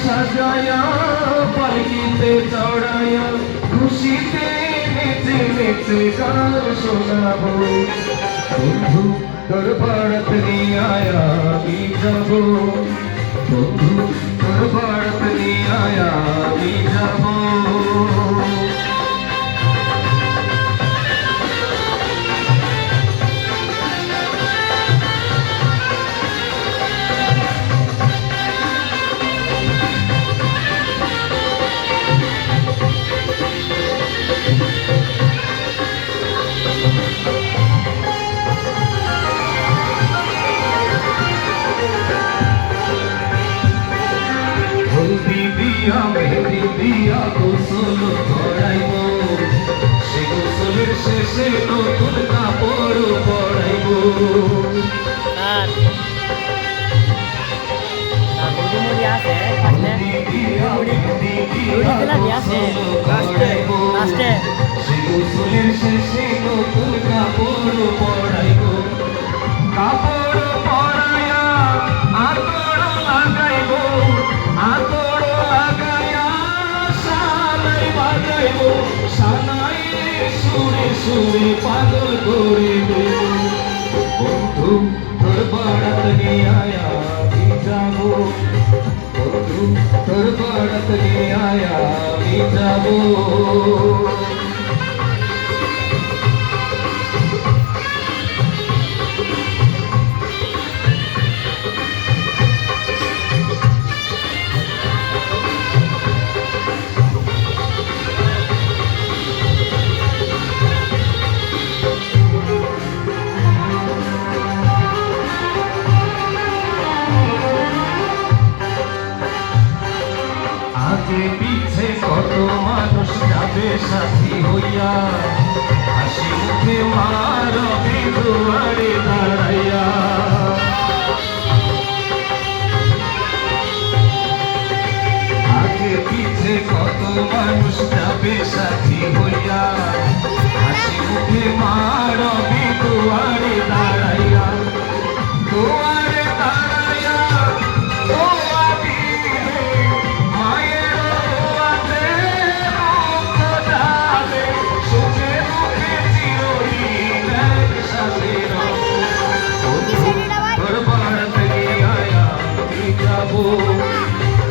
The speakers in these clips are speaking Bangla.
সাজায়া পালকিতে চড়ায়া খুশিতে নেচে নেচে গান শোনাবো বন্ধু তোর বারাত নিয়ে আয়া আমি যাবো বন্ধু তোর বারাত নিয়ে আয়া আমি যাবো মেহেদি দিয়া গোসল করাইব সে গোসলের শেষে নতুন কাপড় পরাইব সে গোসলের শেষে নতুন কাপড় পরাইব কাপড় পরাইয়া আতর লাগাইব আতর সুরে সুরে পাগল করে দে বন্ধু তোর বারাত নিয়ে আয়া আমি যাবো বন্ধু তোর বারাত নিয়ে আয়া আমি যাবো আগে পিছে কত মানুষ যাবে সাথী হইয়া হাসি মুখে মারবে দুয়ারে দাঁড়াইয়া আগে পিছে কত মানুষ যাবে সাথী হইয়া হাসি মুখে মারবে দুয়ারে দাঁড়াইয়া দুয়ারে দাঁড়াইয়া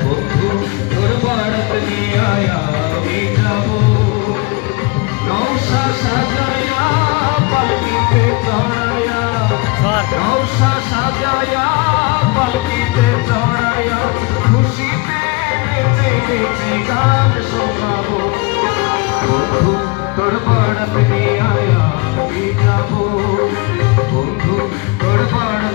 বন্ধু তোর বারাত নিয়ে আয়া আমি যাবো নৌশা সাজায়া পালকিতে চড়ায়া নৌশা সাজায়া পালকিতে চড়ায়া খুশিতে নেচে নেচে গান শোনাবো বন্ধু তোর বারাত নিয়ে আয়া আমি যাবো বন্ধু তোর বারাত